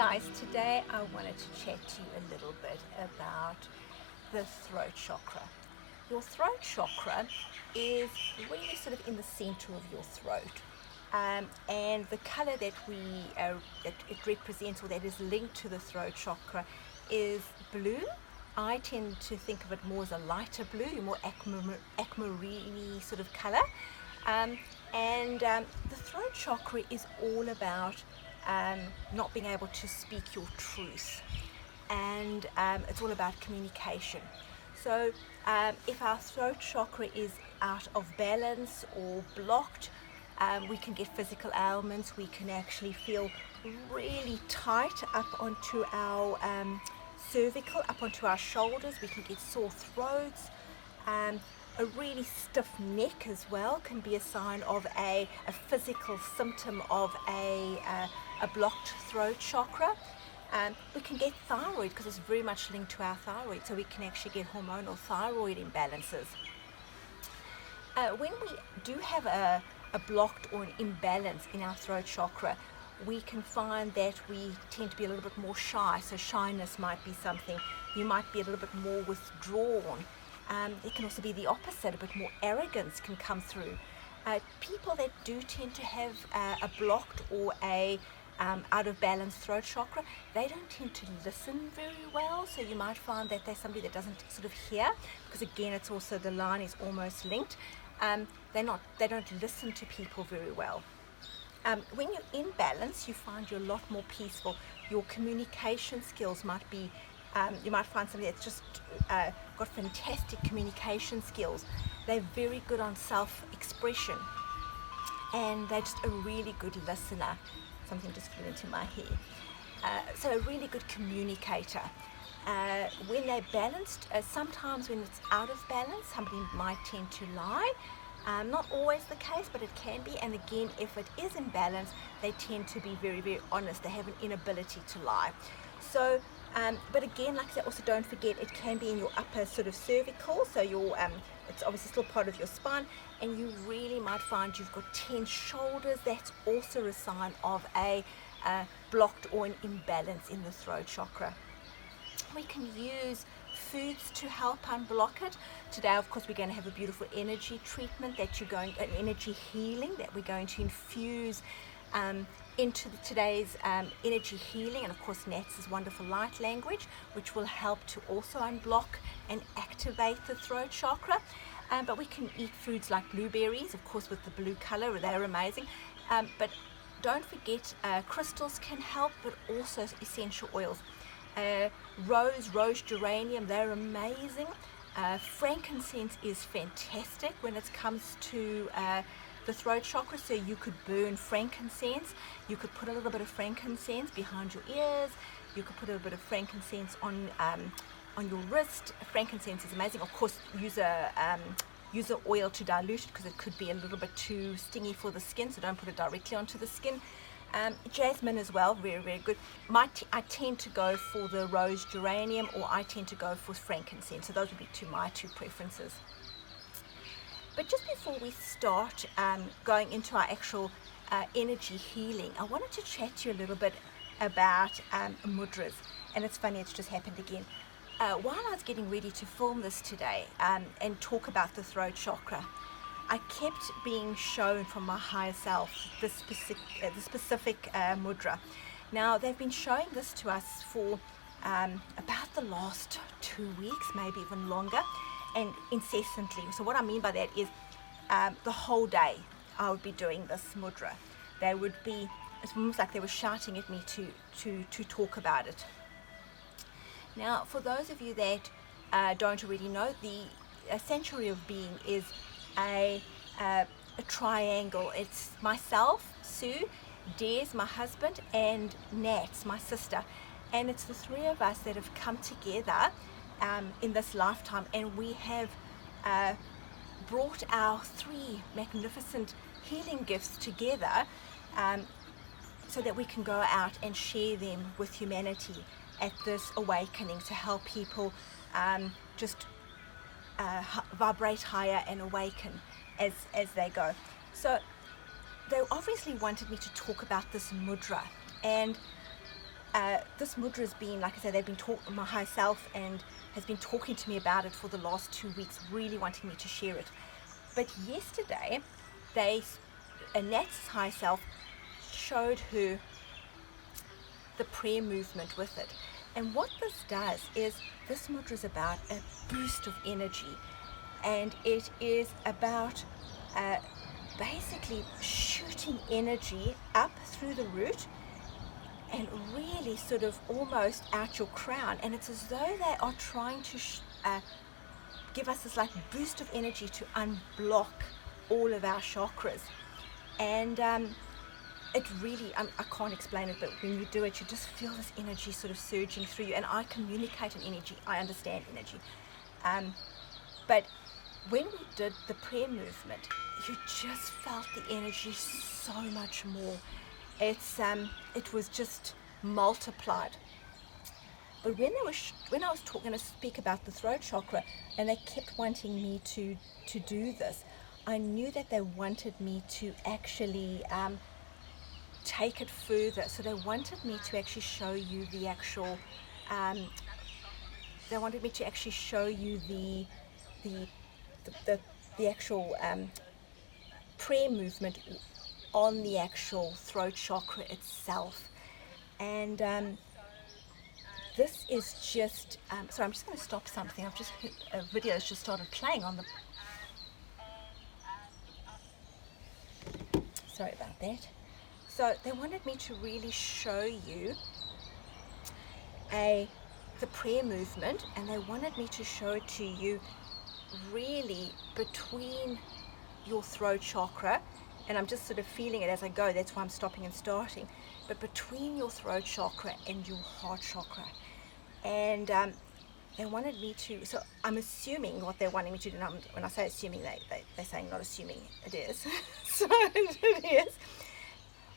guys, today I wanted to chat to you a little bit about the throat chakra. Your throat chakra is really sort of in the center of your throat, and the color that that it represents, or that is linked to the throat chakra, is blue. I tend to think of it more as a lighter blue, more aquamarine sort of color. The throat chakra is all about not being able to speak your truth, and it's all about communication. So if our throat chakra is out of balance or blocked, we can get physical ailments. We can actually feel really tight up onto our cervical, up onto our shoulders. We can get sore throats. A really stiff neck as well can be a sign of a physical symptom of a blocked throat chakra. We can get thyroid because it's very much linked to our thyroid, so we can actually get hormonal thyroid imbalances. When we do have a blocked or an imbalance in our throat chakra, we can find that we tend to be a little bit more shy. So shyness might be something. You might be a little bit more withdrawn. It can also be the opposite. A bit more arrogance can come through. People that do tend to have a blocked or a out of balance throat chakra, they don't tend to listen very well. So you might find that they're somebody that doesn't sort of hear, because again, it's also, the line is almost linked. They don't listen to people very well. When you're in balance, you find you're a lot more peaceful. Your communication skills might be, you might find somebody that's just got fantastic communication skills. They're very good on self-expression, and they're just a really good listener. Something just flew into my hair. So a really good communicator. When they're balanced, sometimes when it's out of balance, somebody might tend to lie. Not always the case, but it can be. And again, if it is in balance, they tend to be very, very honest. They have an inability to lie. So, but again, like I said, also don't forget, it can be in your upper sort of cervical. So your, it's obviously still part of your spine, and you really might find you've got tense shoulders. That's also a sign of a blocked or an imbalance in the throat chakra. We can use foods to help unblock it. Today, of course, we're going to have a beautiful energy treatment an energy healing that we're going to infuse into today's energy healing, and of course Nat's wonderful light language, which will help to also unblock and activate the throat chakra. But we can eat foods like blueberries, of course, with the blue color. They're amazing. But don't forget, crystals can help, but also essential oils. Rose geranium, they're amazing. Frankincense is fantastic when it comes to the throat chakra. So you could burn frankincense. You could put a little bit of frankincense behind your ears. You could put a little bit of frankincense on your wrist. Frankincense is amazing. Of course, use a oil to dilute it, because it could be a little bit too stingy for the skin, so don't put it directly onto the skin. Jasmine as well, very, very good. I tend to go for the rose geranium, or I tend to go for frankincense. So those would be my two preferences. But just before we start going into our actual energy healing, I wanted to chat to you a little bit about mudras. And it's funny, it's just happened again. While I was getting ready to film this today and talk about the throat chakra, I kept being shown from my higher self the specific mudra. Now, they've been showing this to us for about the last 2 weeks, maybe even longer, and incessantly. So what I mean by that is the whole day I would be doing this mudra. It's almost like they were shouting at me to talk about it. Now, for those of you that don't already know, the sanctuary of being is a triangle. It's myself, Sue, Des, my husband, and Nat, my sister, and it's the three of us that have come together in this lifetime, and we have brought our three magnificent healing gifts together so that we can go out and share them with humanity at this awakening, to help people just vibrate higher and awaken as they go. So they obviously wanted me to talk about this mudra, and this mudra has been, like I said, they've been talking, my higher self and has been talking to me about it for the last 2 weeks, really wanting me to share it. But yesterday, Nat's higher self showed her the prayer movement with it. And what this does is, this mudra is about a boost of energy, and it is about basically shooting energy up through the root and really sort of almost out your crown, and it's as though they are trying to give us this like boost of energy to unblock all of our chakras. And it really, I can't explain it, but when you do it, you just feel this energy sort of surging through you. And I communicate in energy, I understand energy. But when we did the prayer movement, you just felt the energy so much more. It was just multiplied. But when I was going to speak about the throat chakra, and they kept wanting me to do this, I knew that they wanted me to actually take it further. So they wanted me to actually show you the actual. They wanted me to actually show you the actual prayer movement on the actual throat chakra itself. And this is just sorry, I'm just going to stop something. I've just hit a video that's just started playing on the, sorry about that. So they wanted me to really show you the prayer movement, and they wanted me to show it to you really between your throat chakra, and I'm just sort of feeling it as I go, that's why I'm stopping and starting, but between your throat chakra and your heart chakra. And they wanted me to, so I'm assuming what they're wanting me to do, and when I say assuming, they're saying not assuming, it is. So it is.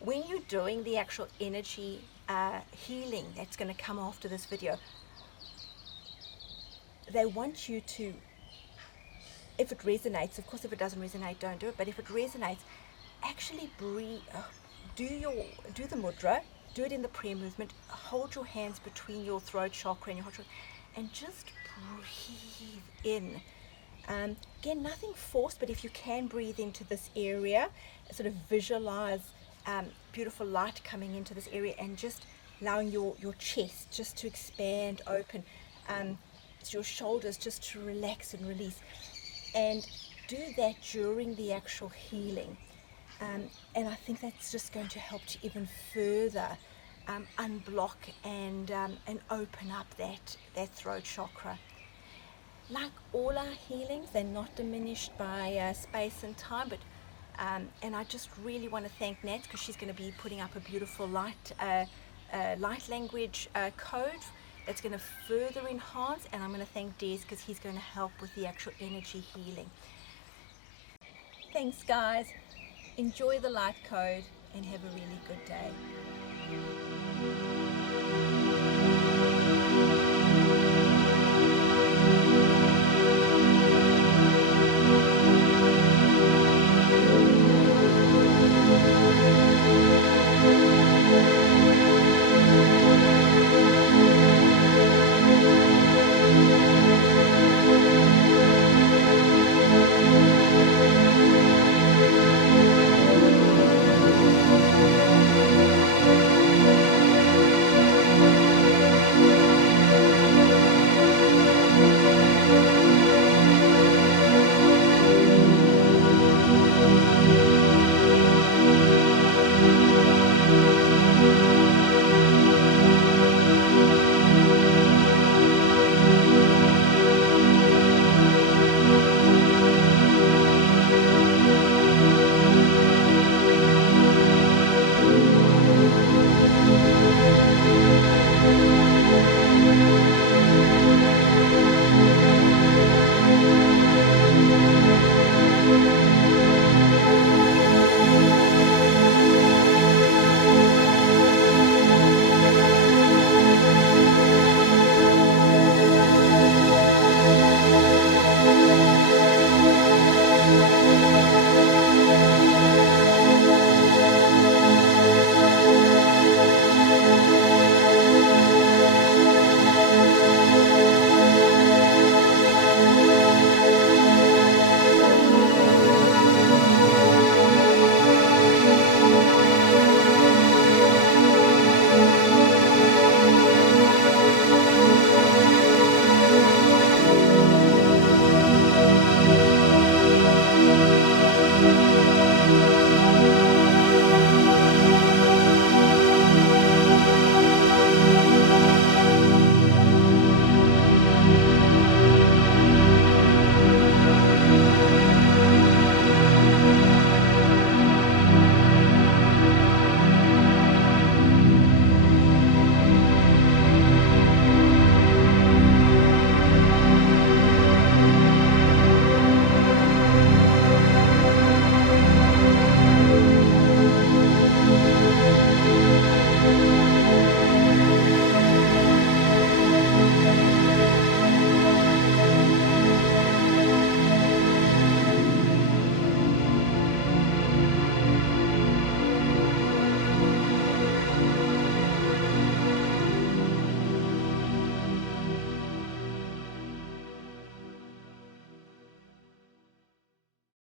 When you're doing the actual energy healing that's going to come after this video, they want you to, if it resonates, of course if it doesn't resonate, don't do it, but if it resonates, actually breathe, do the mudra, do it in the prayer movement, hold your hands between your throat chakra and your heart chakra, and just breathe in. Again, nothing forced, but if you can breathe into this area, sort of visualize beautiful light coming into this area, and just allowing your chest just to expand open, your shoulders just to relax and release, and do that during the actual healing. And I think that's just going to help to even further unblock and open up that throat chakra. Like all our healings, they're not diminished by space and time, but and I just really want to thank Nat, because she's going to be putting up a beautiful light language code that's going to further enhance, and I'm going to thank Des because he's going to help with the actual energy healing. Thanks guys, enjoy the light code and have a really good day.